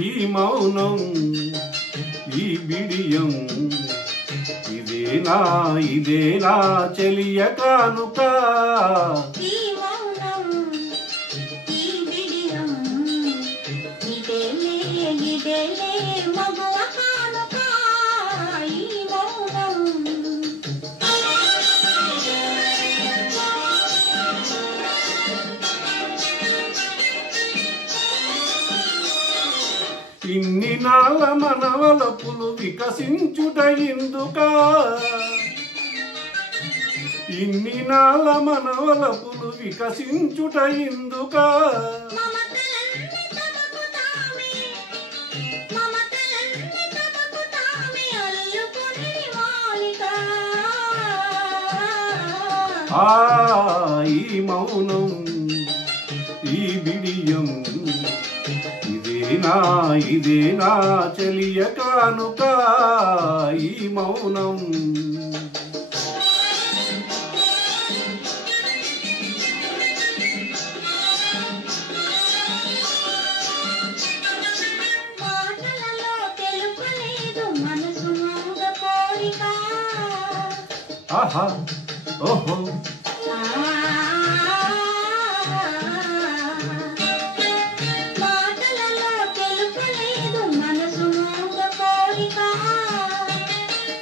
ఈ మౌనం ఈ బిడియం ఇదేనా ఇదేనా చెలియ కానుక ఈ మౌనం ఈ బిడియం ఇదేలే ఇదేలే మగువ కానుక ఈ మౌనం ఇన్ని నాళ్ళ మనవలపులు వికసించుట ఇందుక ఇన్ని నాళ్ళ మనవలపులు వికసించుట ఇందుక ఈ మౌనం ఈ బిడియం ఇదేనా ఇదేనా చెలియ కానుక ఈ మౌనం మాటలలో తెలుపలేదు మనసు మూగ కోరిక ఆహా ఓహో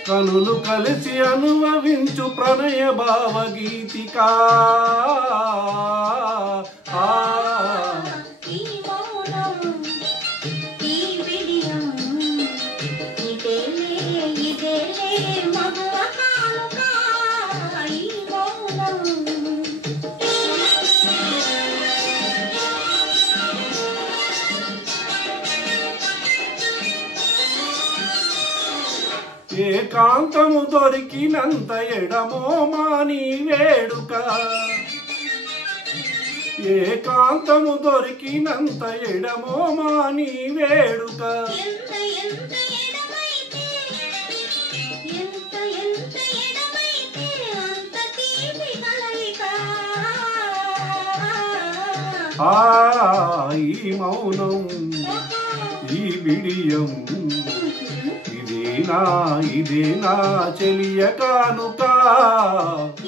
కనులు కలిసి అనుభవించు ప్రణయ భావగీతిక ఈ మౌనం ఈ బిడియం ఇదేలే ఇదేలే మగువ కానుక ఈ మౌనం ఏకాంతము దొరికినంత ఎడమో మాని వేడుక ఏకాంతము దొరికినంత ఎడమో మాని వేడుక ఎంత ఎడమైతే అంత తీపి కలయిక ఈ మౌనం ఈ బిడియం ఇదేనా ఇదేనా చెలియ కానుక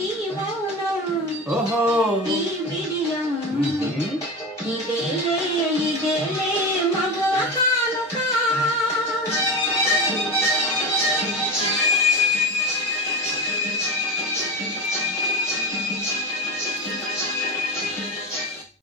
ఈ మౌనం ఓహో ఈ